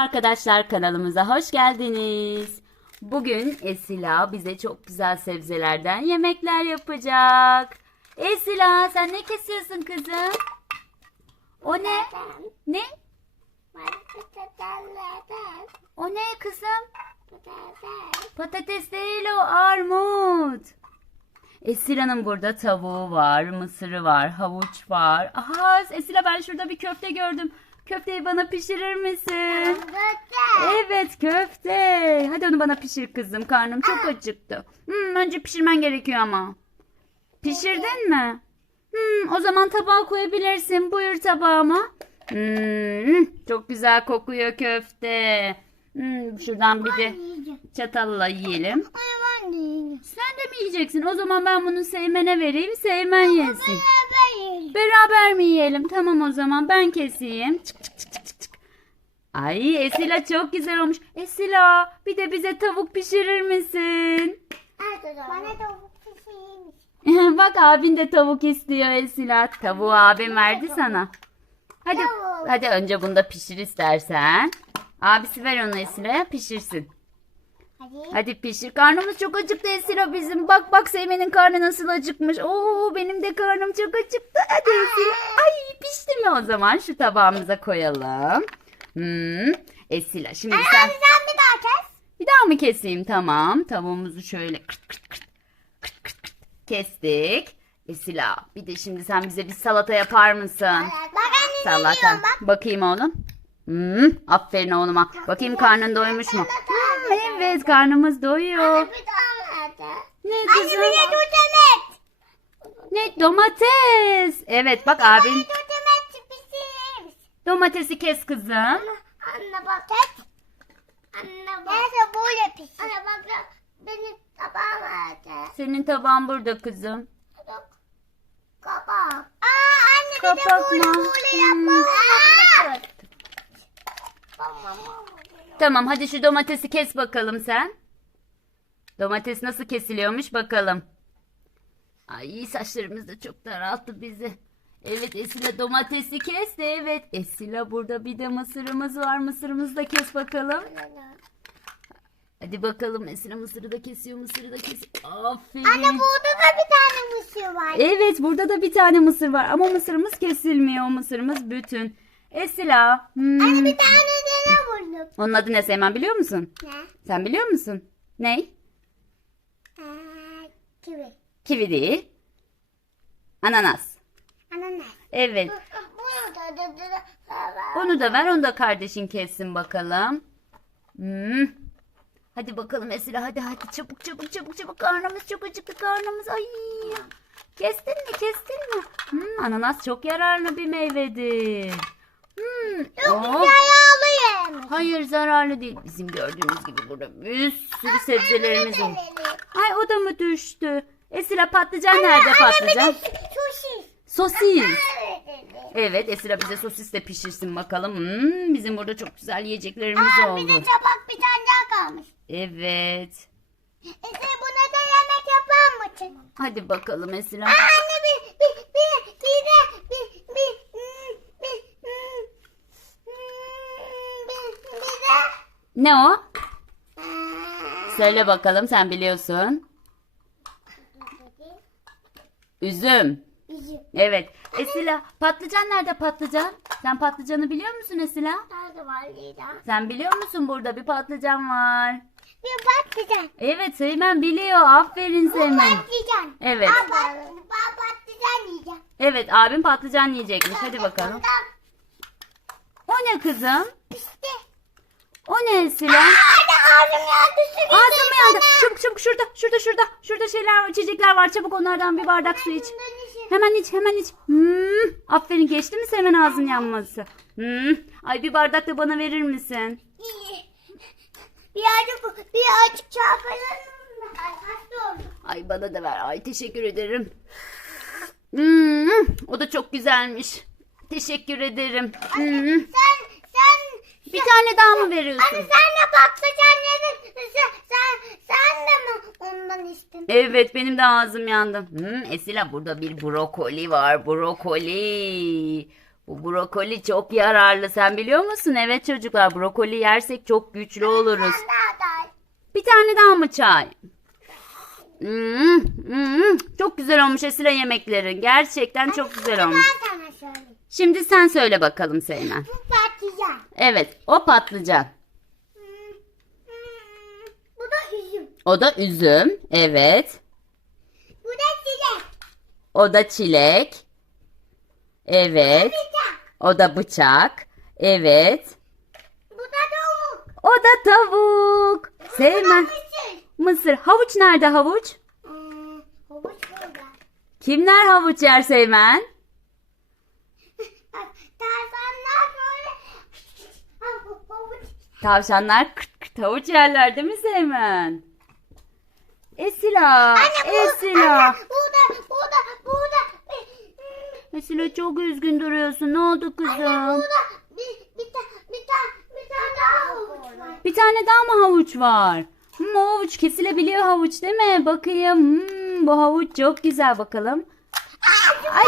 arkadaşlar kanalımıza hoş geldiniz. Bugün Esila bize çok güzel sebzelerden yemekler yapacak. Esila sen ne kesiyorsun kızım? O ne? Ne? O ne kızım? Patates değil o armut. Esila'nın burada tavuğu var, mısırı var, havuç var. Aha Esila ben şurada bir köfte gördüm. Köfteyi bana pişirir misin? Evet köfte. Hadi onu bana pişir kızım. Karnım çok acıktı. Hmm, önce pişirmen gerekiyor ama. Pişirdin mi? Hmm, o zaman tabağa koyabilirsin. Buyur tabağıma. Hmm, çok güzel kokuyor köfte. Hmm, şuradan bir de çatalla yiyelim. Sen de mi yiyeceksin? O zaman ben bunu Seymen'e vereyim. Seymen yesin. Beraber mi yiyelim? Tamam o zaman ben keseyim. Çık çık çık çık çık. Ay Esila çok güzel olmuş. Esila bir de bize tavuk pişirir misin? Bana tavuk pişirmiş. Bak abin de tavuk istiyor Esila. Tavuğu abim verdi sana. Hadi hadi önce bunu da pişir istersen. Abisi ver onu Esila'ya pişirsin. Hadi. Hadi pişir. Karnımız çok acıktı Esila bizim. Bak bak Seymen'in karnı nasıl acıkmış. Oo benim de karnım çok acıktı. Hadi Esila. Ay pişti mi o zaman? Şu tabağımıza koyalım. Hmm. Esila şimdi sen Sen bir daha kes. bir daha mı keseyim? Tamam. Tavuğumuzu şöyle kırt kırt kırt kırt kırt kırt kestik. Esila bir de şimdi sen bize bir salata yapar mısın? Bak anne ne Salata. bak. Bakayım oğlum. Hmm, aferin oğluma. Bakayım karnın doymuş mu? Evet karnımız doyuyor. Bir daha nerede? Ne Anne kızım? bir de tutamet. Ne domates. Evet bak abin Tutamet pişirmiş. domatesi kes kızım. Anne bak et. Anne bak. Neyse böyle pişir. Anne bak bak. Benim tabağım nerede? Senin tabağın burada kızım. Bak. Kapak. Aa anne bir de Kapak böyle mı? böyle Hmm. yapma. Tamam hadi şu domatesi kes bakalım sen. Domates nasıl kesiliyormuş bakalım. Ay saçlarımız da çok daralttı bizi. Evet Esila domatesi kesti evet. Esila burada bir de mısırımız var. Mısırımızı da kes bakalım. Hadi bakalım Esila mısırı da kesiyor mısırı da kesiyor. Aferin. Anne burada da bir tane mısır var. Evet burada da bir tane mısır var ama mısırımız kesilmiyor. Mısırımız bütün. Esila. hmm, Anne bir tane de ne bulduk? Onun adı ne Seymen biliyor musun? Ne? Sen biliyor musun? Ney? Ee, kivi. Kivi değil. Ananas. Ananas. Evet. Bunu da da da da. Onu da ver. Onu da kardeşin kessin bakalım. Hmm. Hadi bakalım Esila. Hadi hadi çabuk çabuk çabuk çabuk. Karnımız çok acıktı. Karnımız. Ay. Kestin mi? Kestin mi? Hmm, ananas çok yararlı bir meyvedir. Hmm. oh. Hayır zararlı değil. Bizim gördüğünüz gibi burada bir sürü sebzelerimiz var. Ay o da mı düştü? Esila patlıcan nerede patlıcan? Sosis. Sosis. Evet Esila bize sosis de pişirsin bakalım. Hmm, bizim burada çok güzel yiyeceklerimiz Aa, bir de oldu. tabak bir tane daha kalmış. Evet. Ese buna da yemek yapar mısın? Hadi bakalım Esila. Aa, anne bir bir de bir bir hmm, bir hmm, hmm, bir bir de Ne o? Söyle bakalım sen biliyorsun. Üzüm. Üzüm. Evet. Esila patlıcan nerede patlıcan? Sen patlıcanı biliyor musun Esila? Nerede var Leyla? Sen biliyor musun burada bir patlıcan var. Bir patlıcan. Evet Seymen biliyor. Aferin Seymen. patlıcan. Evet. Pat, ben patlıcan yiyeceğim. Evet abim patlıcan yiyecekmiş. Hadi bakalım. O ne kızım? pişti. O ne Esila? Anne ağzım yandı. Ağzım mı yandı? Çabuk çabuk şurada şurada şurada. Şurada şeyler içecekler var. Çabuk onlardan bir bardak su iç. Hemen iç hemen iç. Hmm, aferin geçti mi hemen ağzın yanması? Hmm, ay bir bardak da bana verir misin? Birazcık birazcık çarpalım. Hasta oldum. Ay bana da ver. Ay teşekkür ederim. Hmm, o da çok güzelmiş. Teşekkür ederim. Hmm, Sen bir tane daha mı veriyorsun? Anne sen de patlıcan yedin. Sen, sen, sen de mi ondan içtin? Evet benim de ağzım yandı. Hmm, Esila burada bir brokoli var. Brokoli. Bu brokoli çok yararlı. Sen biliyor musun? Evet çocuklar brokoli yersek çok güçlü oluruz. Bir tane daha mı çay? Hmm, hmm, çok güzel olmuş Esra yemeklerin. Gerçekten çok güzel olmuş. Şimdi sen söyle bakalım Seymen. Evet o patlıcan. Bu da üzüm. O da üzüm. Evet. Bu da çilek. O da çilek. Evet. O da bıçak. Evet. Bu da tavuk. O da tavuk. Seymen. Mısır. Mısır. Havuç nerede havuç? Hmm, havuç burada. Kimler havuç yer Seymen? Tarzanlar böyle. Ha, bu havuç. Tavşanlar kırt kırt havuç yerler değil mi Seymen? Esila. Anne bu. Esila. Anne, burada. Burada. Burada. Esila çok üzgün duruyorsun. Ne oldu Anne kızım? burada. Bir, bir, ta, bir, ta, bir tane daha havuç var. Bir tane daha mı havuç var? Hmm, o havuç kesilebiliyor havuç değil mi? Bakayım. Hmm, bu havuç çok güzel bakalım. Ay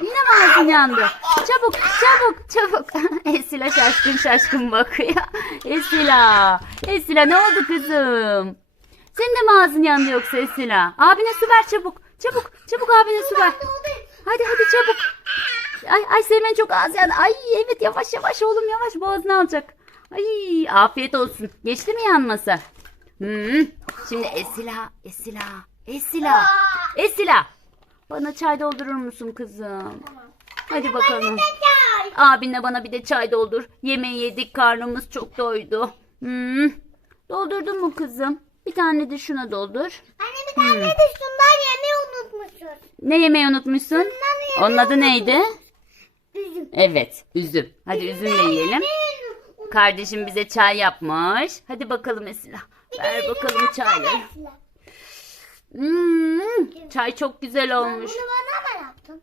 yine mi ağzın yandı? Çabuk çabuk çabuk. Esila şaşkın şaşkın bakıyor. Esila. Esila ne oldu kızım? Senin de mi ağzın yandı yoksa Esila? Abine su ver çabuk. Çabuk çabuk abine su ver. Hadi hadi çabuk. Ay ay Seymen çok ağzı yandı. Ay evet yavaş yavaş oğlum yavaş boğazını alacak. Ay afiyet olsun. Geçti mi yanması? Hmm. Şimdi Esila, Esila, Esila, Esila. Bana çay doldurur musun kızım? Hadi bakalım. Abinle bana bir de çay doldur. Yemeği yedik karnımız çok doydu. Hmm. Doldurdun mu kızım? Bir tane de şuna doldur. Anne bir tane de şundan yemeği unutmuşuz. Ne yemeği unutmuşsun? Şundan Onun adı neydi? Üzüm. Evet, üzüm. Hadi üzümle yiyelim. Kardeşim bize çay yapmış. Hadi bakalım Esila. Ver bakalım çayları. Hmm, çay çok güzel olmuş. Bunu bana mı yaptın?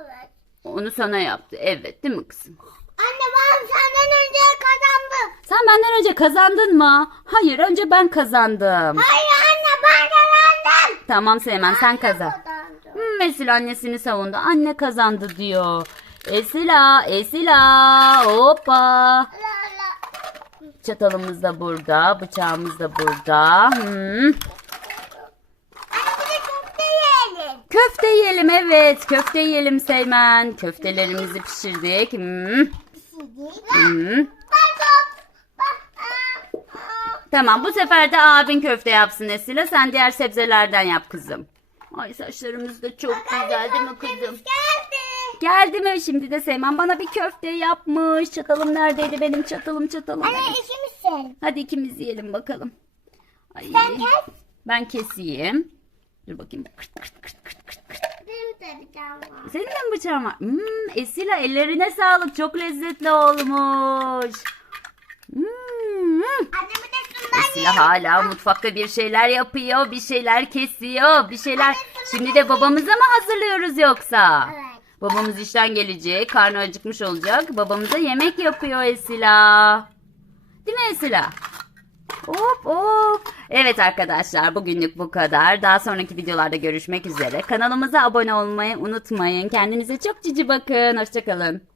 Evet. Onu sana yaptı. Evet, değil mi kızım? Anne ben senden önce kazandım. Sen benden önce kazandın mı? Hayır, önce ben kazandım. Hayır anne ben kazandım. Tamam Seymen, sen kazan. Hmm, Esila annesini savundu. Anne kazandı diyor. Esila, Esila, hoppa. Çatalımız da burada, bıçağımız da burada. Hmm. Anne bir de köfte yiyelim. Köfte yiyelim evet. Köfte yiyelim Seymen. Köftelerimizi pişirdik. Hmm. Hmm. Tamam bu sefer de abin köfte yapsın Esila. Sen diğer sebzelerden yap kızım. Ay saçlarımız da çok güzel değil mi kızım? Geldi. Geldi mi? Şimdi de Seymen bana bir köfte yapmış. Çatalım neredeydi benim çatalım çatalım. Anne Hadi, ikimiz yiyelim. Hadi ikimiz yiyelim bakalım. Ay, Sen kes. Ben keseyim. Dur bakayım. Kırt kırt kırt kırt kırt kırt. Benim de tane var. Senin de mi bıçağın var? Hmm, Esila ellerine sağlık. Çok lezzetli olmuş. Hmm. De şundan Esila hala mutfakta bir şeyler yapıyor. Bir şeyler kesiyor. Bir şeyler. Şimdi de babamıza mı hazırlıyoruz yoksa? Evet. Babamız işten gelecek. Karnı acıkmış olacak. Babamıza yemek yapıyor Esila. Değil mi Esila? Hop hop. Evet arkadaşlar bugünlük bu kadar. Daha sonraki videolarda görüşmek üzere. Kanalımıza abone olmayı unutmayın. Kendinize çok cici bakın. Hoşçakalın.